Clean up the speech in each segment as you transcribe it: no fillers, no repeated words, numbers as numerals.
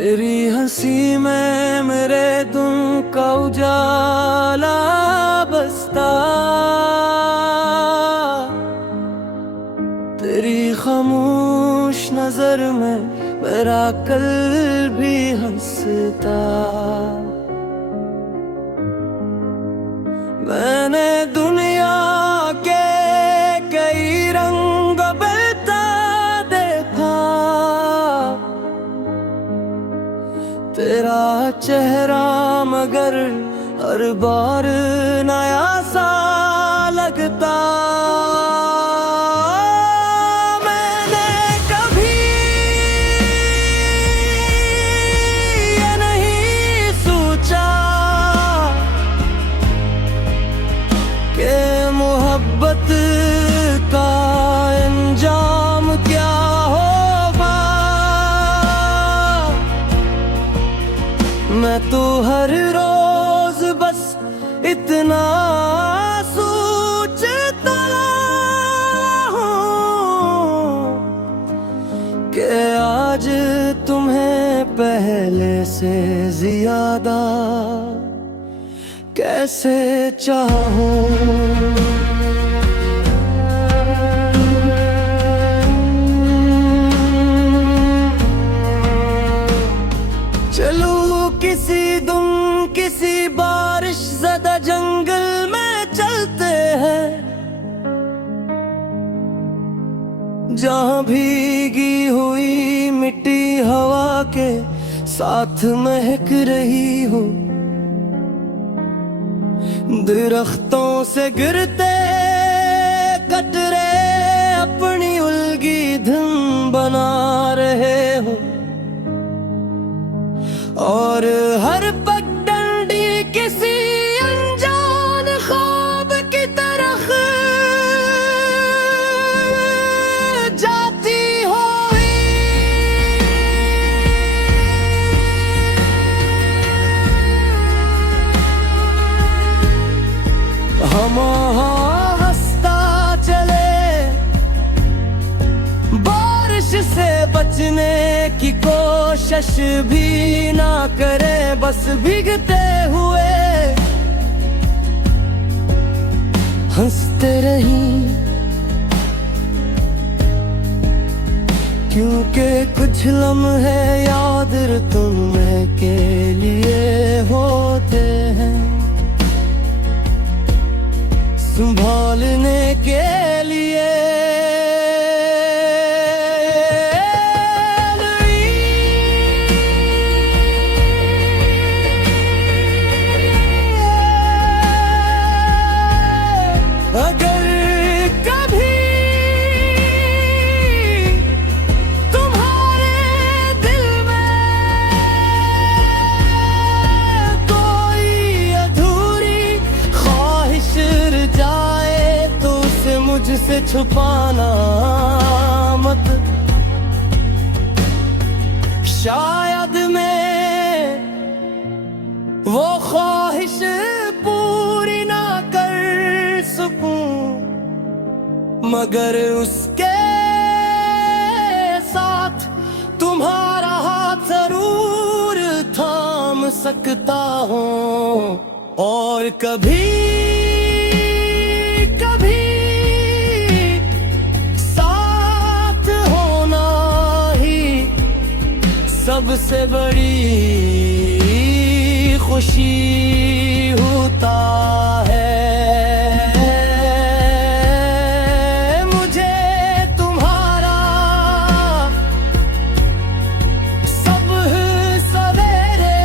तेरी हंसी में मेरे दिल का उजाला बसता, तेरी खामोश नजर में मेरा कल भी हंसता। मैंने दुनिया के कई रंग बदलता देखा, तेरा चेहरा मगर हर बार नया सा लगता। मैंने कभी ये नहीं सोचा कि मोहब्बत का अंजाम क्या होगा। मैं तो हर रोज बस इतना सोचता हूँ कि आज तुम्हें पहले से ज्यादा कैसे चाहूं। चलो किसी दिन किसी बारिश ज़दा जंगल में चलते हैं, जहाँ भीगी हुई मिट्टी हवा के साथ महक रही हो। दरख्तों से गिरते कटरे अपनी उल्गी धुन बना रहे हो, और हर पगडंडी किसी अनजान ख्वाब की तरफ जाती हुई। हम हंसता चले, बारिश से बचने की कोशिश भी ना करे, बस भीगते हुए हंसते रहीं। क्योंकि कुछ लम्हे याद तुम्हें के लिए होते हैं, संभालने के लिए। अगर कभी तुम्हारे दिल में कोई अधूरी ख्वाहिश रह जाए तो उसे मुझसे छुपाना मत। शायद मैं वो ख्वाहिश पूरी ना कर सकूं, मगर उसके साथ तुम्हारा हाथ जरूर थाम सकता हूँ। और कभी कभी साथ होना ही सबसे बड़ी खुशी होता है। मुझे तुम्हारा सब सवेरे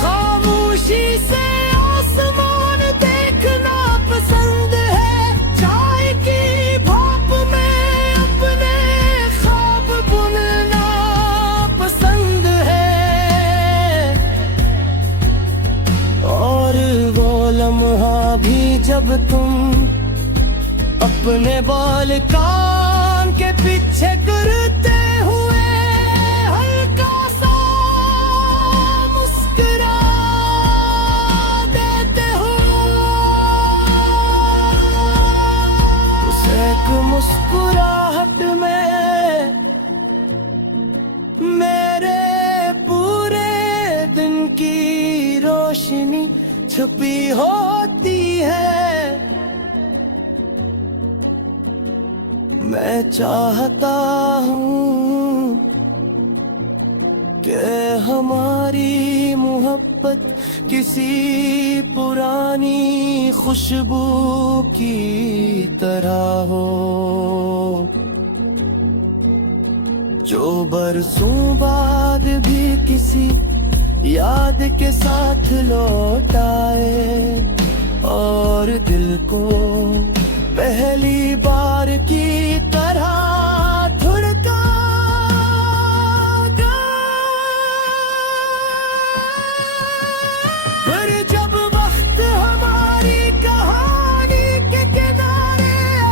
खामोशी से आसमान देखना पसंद है। चाय की भाप में अपने ख्वाब बुनना पसंद है, और वो लम्हा भी जब तुम अपने बाल कान के पीछे करते हुए हल्का सा मुस्कुरा देते हो। उस एक मुस्कुराहट में छुपी होती है। मैं चाहता हूँ कि हमारी मोहब्बत किसी पुरानी खुशबू की तरह हो, जो बरसों बाद भी किसी याद के साथ लौट आए और दिल को पहली बार की तरह धड़का। फिर जब वक्त हमारी कहानी के किनारे आ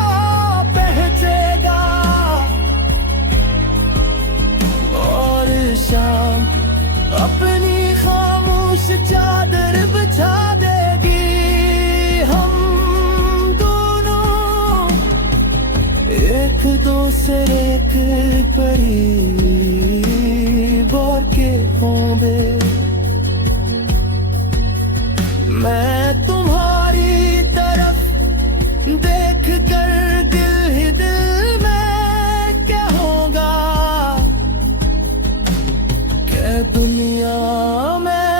पहुंचेगा और शाम अपनी खामोश चादर बिछा देगी, हम दोनों एक दूसरे के करीब और के होंगे। मैं तुम्हारी तरफ देख कर दिल ही दिल में क्या होगा कि दुनिया में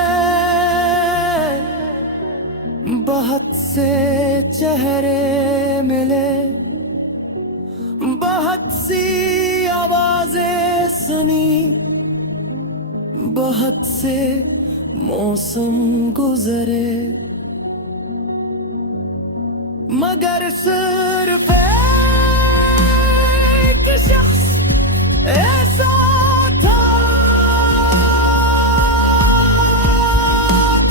बहुत से चेहरे मिले, बहुत सी आवाजें सुनी, बहुत से मौसम गुजरे, मगर सिर्फ एक शख्स ऐसा था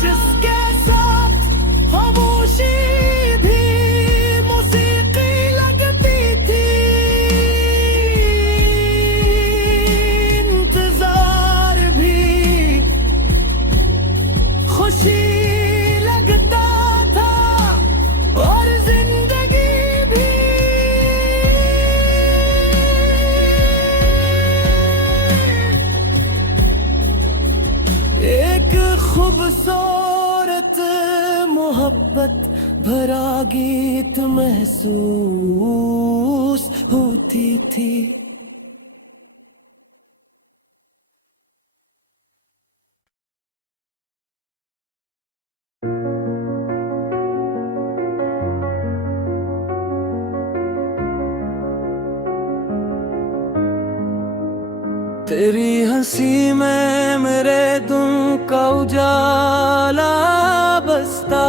जिसके साथ खामोशी भी मौसीकी लगती थी, इंतजार भी खुशी लगता था और जिंदगी भी। एक खूबसूरत मोहब्बत भरा गीत महसूस होती थी। तेरी हंसी में मेरे दिल का उजाला बसता,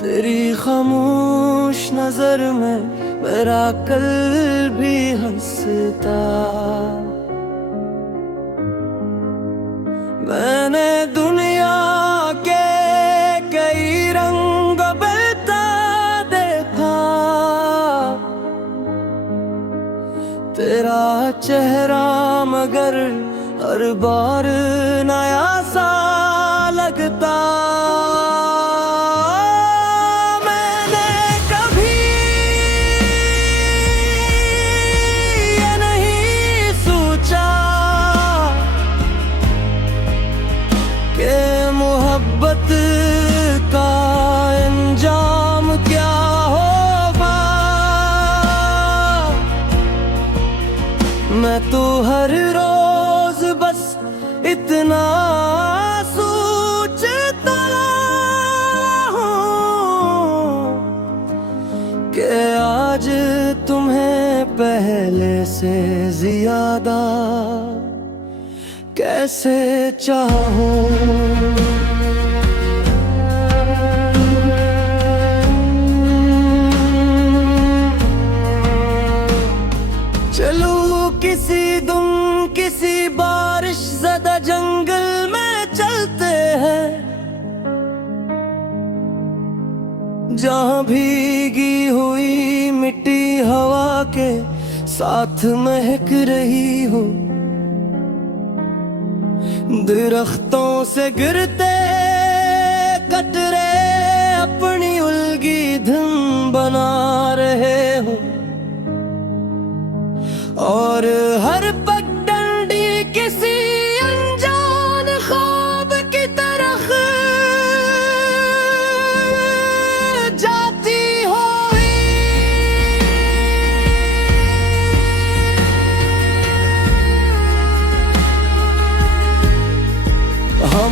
तेरी खामोश नजर में मेरा कल भी हंसता। मैंने दुनिया के कई रंग बदलता देखा, तेरा चेहरा मगर हर बार नया सा लगता। मैंने कभी ये नहीं सोचा कि मोहब्बत का अंजाम क्या होगा। मैं तो हर रोज बस इतना सोचता हूँ कि आज तुम्हें पहले से ज्यादा कैसे चाहूं। चलो किसी दिन किसी बारिश ज़दा जंगल में चलते हैं, जहाँ भीगी हुई मिट्टी हवा के साथ महक रही हो, दरख्तों से गिरते कतरे अपनी उल्गी धुन बना रहे हो, और हर पगडंडी किसी अनजान ख्वाब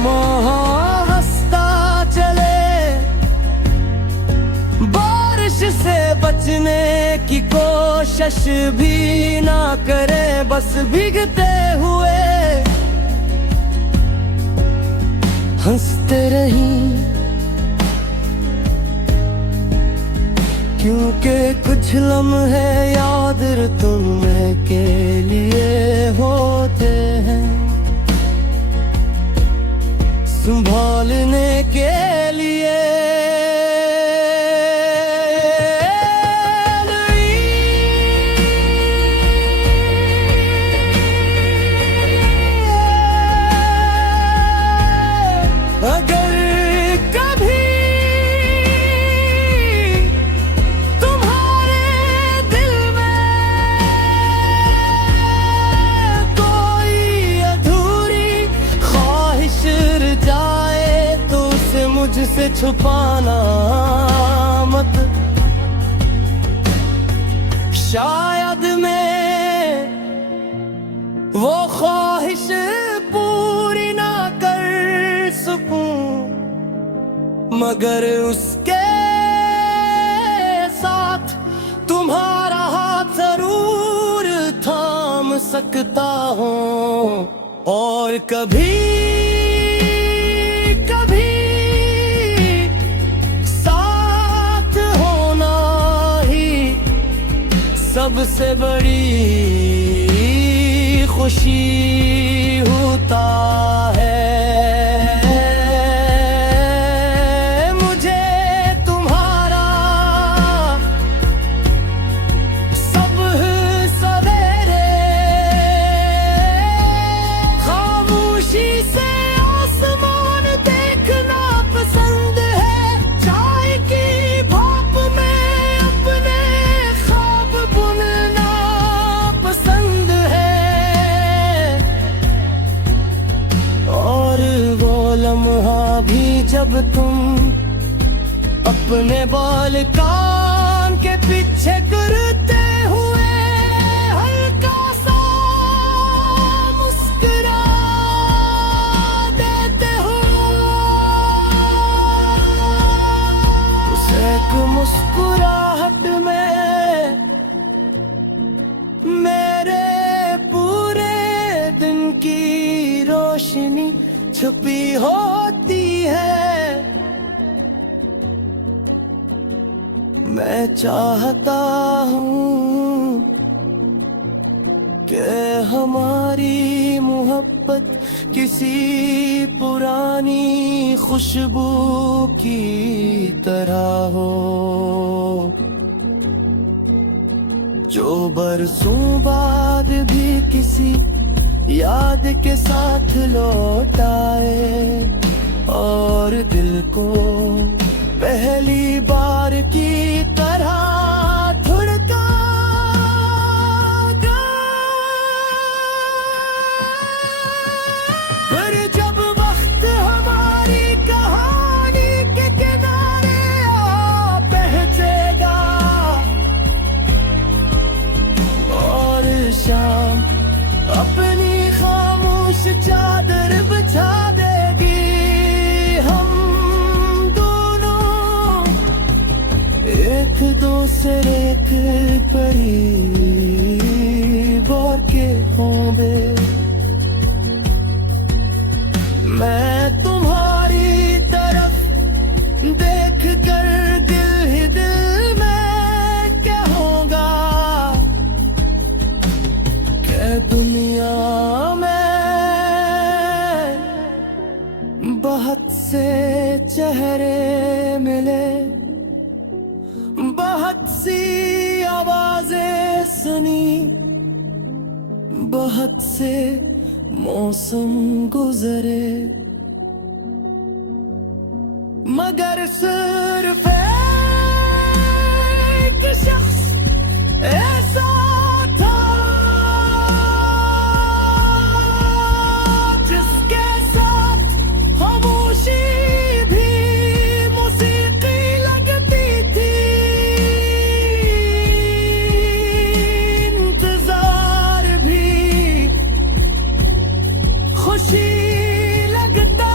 वहाँ हंसता चले, बारिश से बचने की कोशिश भी ना करे, बस भीगते हुए हंसते रहीं। क्योंकि कुछ लम्हे याद तुम्हें के लिए होते हैं, संभालने के लिए। अगर कभी तुम्हारे दिल में कोई अधूरी ख्वाहिश रह जाए तो उसे मुझसे छुपाना मत। शायद मैं वो ख्वाहिश पूरी ना कर सकूं, मगर उसके साथ तुम्हारा हाथ जरूर थाम सकता हूँ। और कभी कभी साथ होना ही सबसे बड़ी खुशी होता है। मुझे तुम्हारा सब सवेरे खामोशी से आसमान देखना पसंद है। चाय की भाप में अपने ख्वाब बुनना पसंद है। और वो लम्हा भी जब तुम अपने बाल कान के पीछे करते हुए हल्का सा मुस्कुरा देते हो, उस एक मुस्कुराहट में मेरे पूरे दिन की रोशनी छुपी होती है। मैं चाहता हूँ कि हमारी मोहब्बत किसी पुरानी खुशबू की तरह हो, जो बरसों बाद भी किसी याद के साथ लौट आए और दिल को पहली बार की तरह धड़का दे। फिर जब वक्त हमारी कहानी के किनारे आ पहुंचेगा और शाम अपनी खामोश चादर बिछा देगी, हम दोनों एक दूसरे के करीब और के होंगे। मैं तुम्हारी तरफ देख कर दिल ही दिल में कहूँगा कि दुनिया बहुत से चेहरे मिले, बहुत सी आवाजें सुनी, बहुत से मौसम गुजरे, मगर सिर्फ एक शख्स ऐसा था जिसके साथ खामोशी भी मौसीकी लगती थी, इंतजार भी खुशी लगता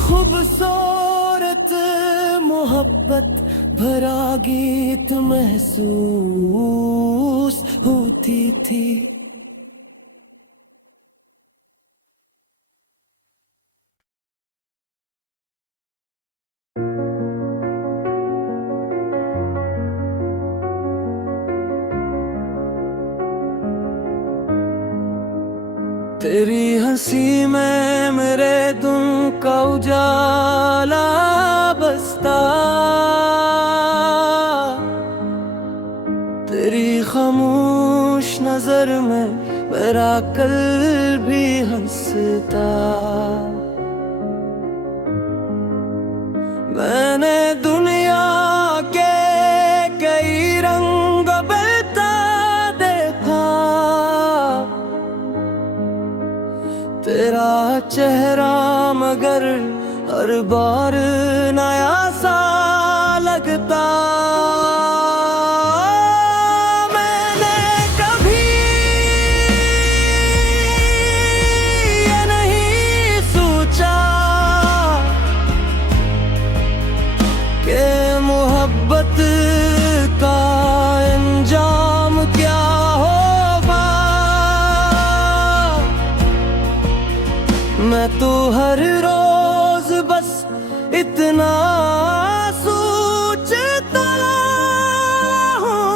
खूबसूरत मोहब्बत भरा गीत महसूस होती थी। तेरी हंसी में मेरे दिल का उजाला बसता, तेरी खामोश नजर में मेरा कल भी हंसता। मैंने दुनिया के कई रंग बदलता देखा, तेरा चेहरा मगर हर बार नया सा लगता। मैंने कभी ये नहीं सोचा कि मोहब्बत का अंजाम क्या होगा। मैं तो हर रोज बस इतना सोचता हूँ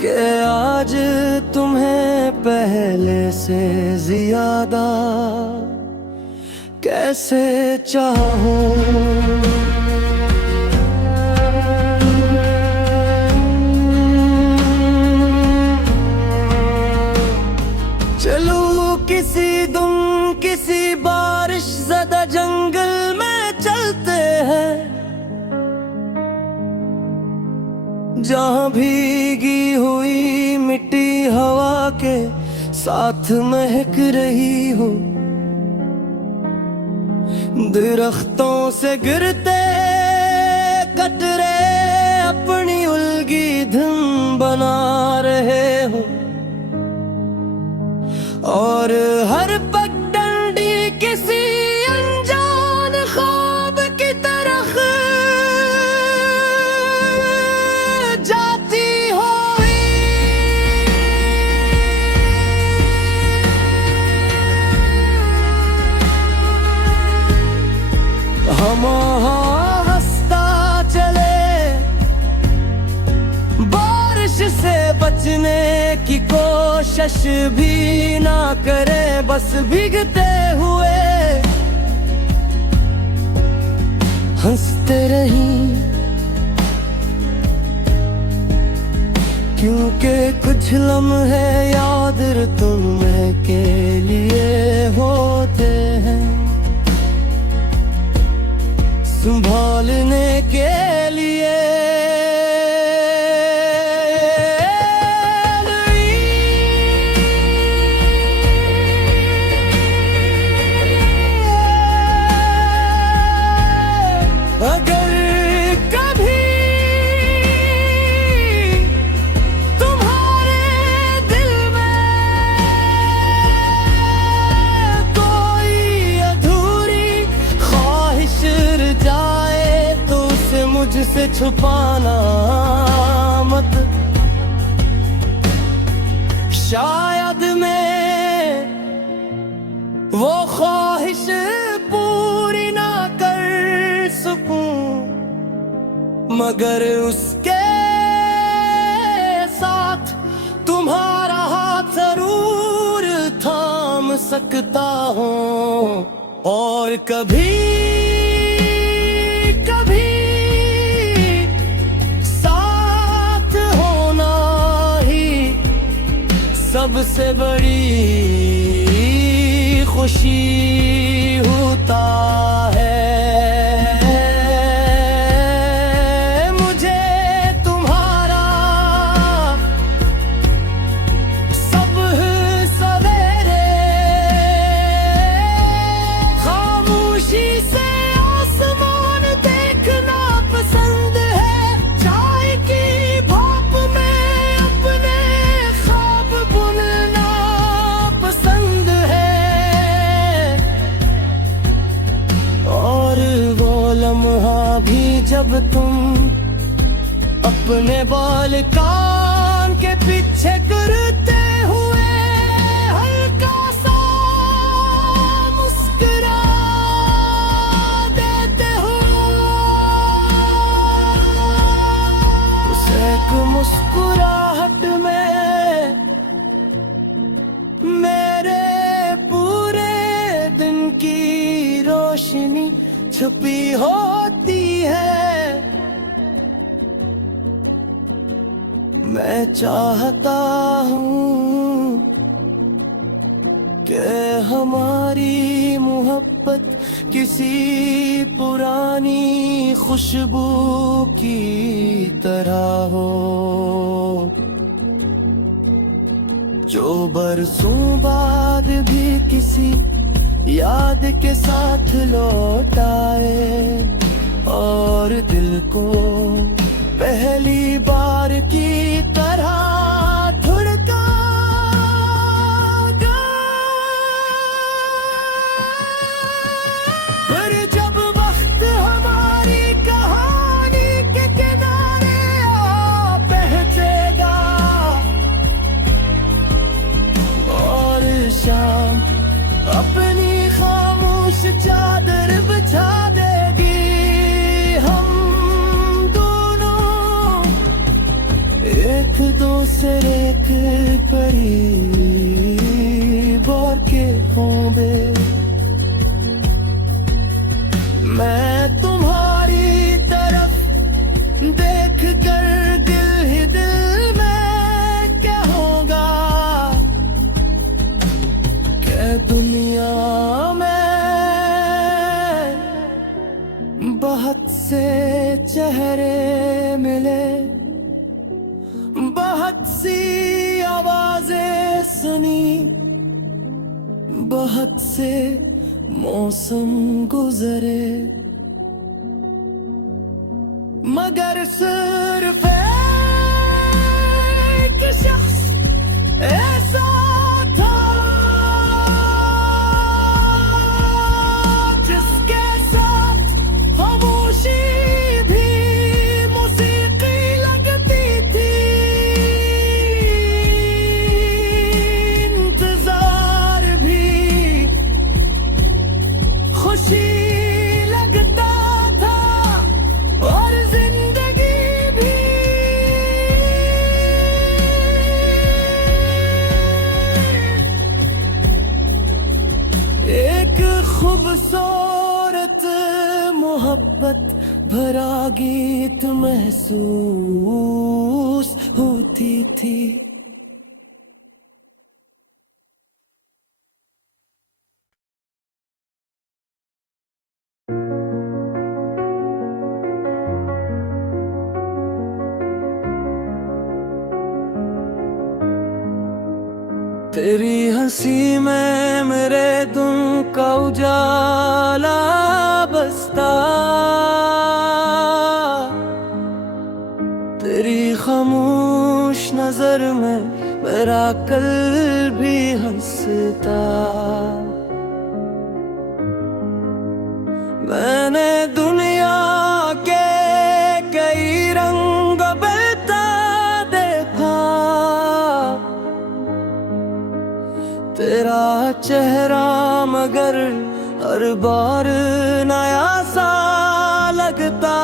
कि आज तुम्हें पहले से ज्यादा कैसे चाहूं। चलो किसी दिन किसी बारिश ज़दा जंगल में चलते हैं, जहाँ भीगी हुई मिट्टी हवा के साथ महक रही हो। दरख्तों से गिरते कतरे अपनी उल्गी धुन बना रहे हो, और हर पगडंडी किसी अनजान ख्वाब की तरफ जाती हुई। हम हंसता चले, बारिश से बचने की कोशिश भी ना करे, बस भीगते हुए हंसते रहीं। क्योंकि कुछ लम्हे याद तुम्हें के लिए होते हैं, संभालने के लिए। अगर कभी तुम्हारे दिल में कोई अधूरी ख्वाहिश रह जाए तो उसे मुझसे छुपाना मत। शायद मैं वो ख्वाहिश पूरी ना कर सकूं, मगर उसके साथ तुम्हारा हाथ जरूर थाम सकता हूँ। और कभी कभी साथ होना ही सबसे बड़ी खुशी होता है। मुझे तुम्हारा सब सवेरे खामोशी से आसमान देखना पसंद है। चाय की भाप में अपने ख्वाब बुनना पसंद है। जब तुम अपने बाल कान के पीछे करते हुए हल्का सा मुस्कुरा देते हो, उस एक मुस्कुराहट में मेरे पूरे दिन की रोशनी छुपी होती है। मैं चाहता हूँ कि हमारी मोहब्बत किसी पुरानी खुशबू की तरह हो, जो बरसों बाद भी किसी याद के साथ लौट आए और दिल को पहली बार की तरह धड़का दे। फिर जब वक्त हमारी कहानी के किनारे आ पहुंचेगा और शाम अपनी खामोश चादर बिछा देगी, एक दूसरे के करीब और के होंगे। मैं तुम्हारी तरफ देख कर दिल ही दिल में कहूँगा कि दुनिया में बहुत से चेहरे मिले, बहुत सी आवाजें सुनी, बहुत से मौसम गुजरे, मगर सिर्फ एक शख्स ऐसा था जिसके साथ खामोशी भी मौसीकी लगती थी, खुशी लगता था और जिंदगी भी। एक खूबसूरत मोहब्बत भरा गीत महसूस होती थी। तेरी हंसी में मेरे दिल का उजाला बसता, तेरी खामोश नजर में मेरा कल भी हंसता। मैंने दुनिया के कई रंग बदलता देखा, तेरा चेहरा मगर हर बार नया सा लगता।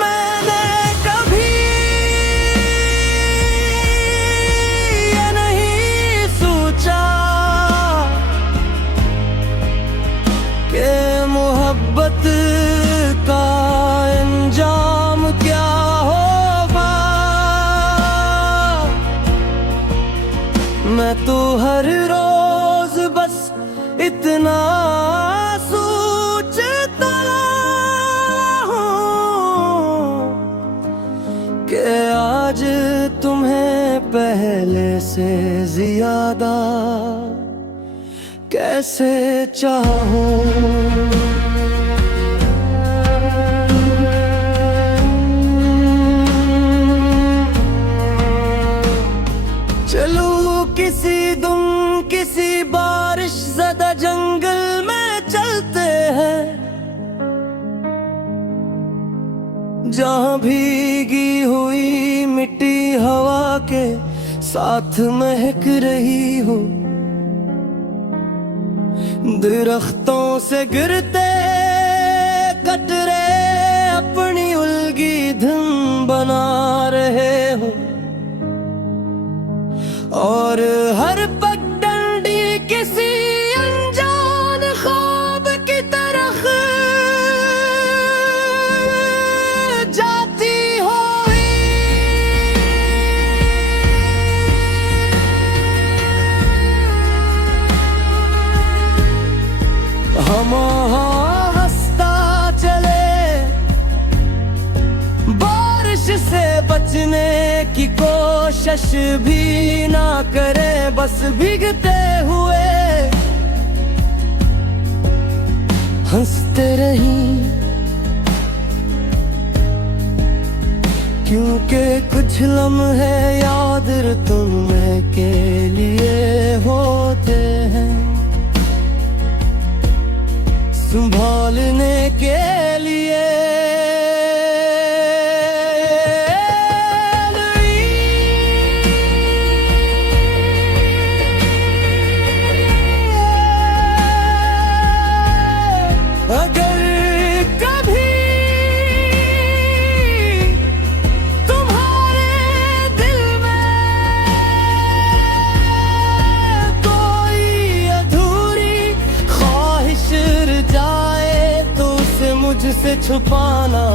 मैंने कभी ये नहीं सोचा कि मोहब्बत का अंजाम क्या होगा। मैं तो हर रोज बस इतना सोचता हूँ कि आज तुम्हें पहले से ज्यादा कैसे चाहूं। किसी दुम किसी बारिश ज़दा जंगल में चलते हैं, जहाँ भीगी हुई मिट्टी हवा के साथ महक रही हो, दरख्तों से गिरते कतरे अपनी उल्गी धुन बना रहे हो, और हर पगडंडी किसी अनजान ख्वाब की तरफ जाती हुई। हम हंसता चले, बारिश से बचने की कोशिश भी ना करे, बस भीगते हुए हंसते रहीं, क्योंकि कुछ लम्हे याद तुम्हें के लिए होते हैं, संभालने के लिए। अगर कभी तुम्हारे दिल में कोई अधूरी ख्वाहिश रह जाए तो उसे मुझसे छुपाना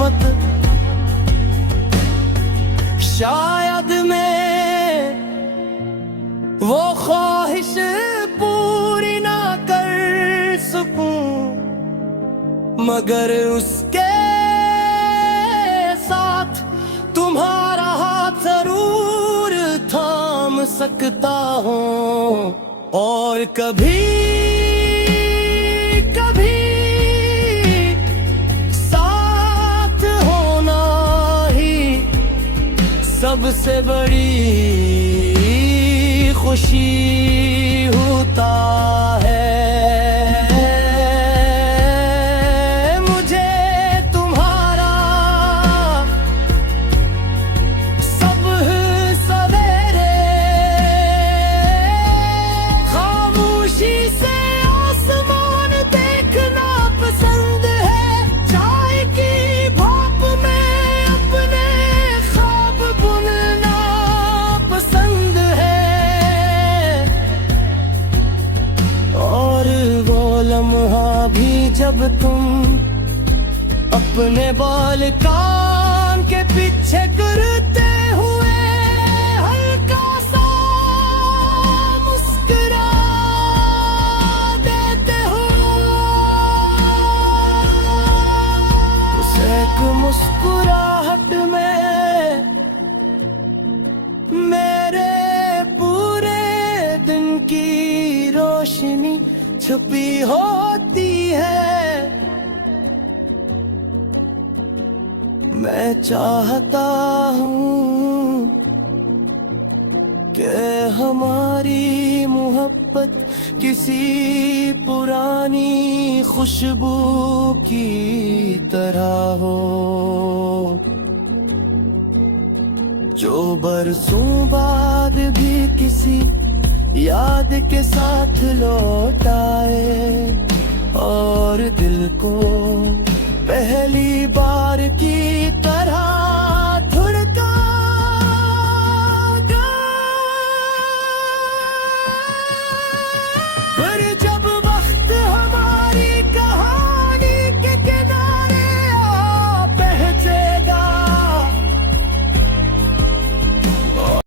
मत। शायद मैं वो ख्वाहिश पूरी ना कर सकूं, मगर उसके साथ तुम्हारा हाथ जरूर थाम सकता हूँ। और कभी कभी साथ होना ही सबसे बड़ी खुशी होता है। मुझे तुम्हारा सब सवेरे खामोशी से आसमान देखना पसंद है, चाय की भाप में अपने ख्वाब बुनना पसंद है, और वो लम्हा भी जब तुम अपने बाल कान के पीछे करते हुए हल्का सा मुस्कुरा देते हो, उस एक मुस्कुराहट में मेरे पूरे दिन की रोशनी छुपी होती है। मैं चाहता हूँ कि हमारी मोहब्बत किसी पुरानी खुशबू की तरह हो, जो बरसों बाद भी किसी याद के साथ लौट आए, और दिल को पहली बार की तरह धड़का कर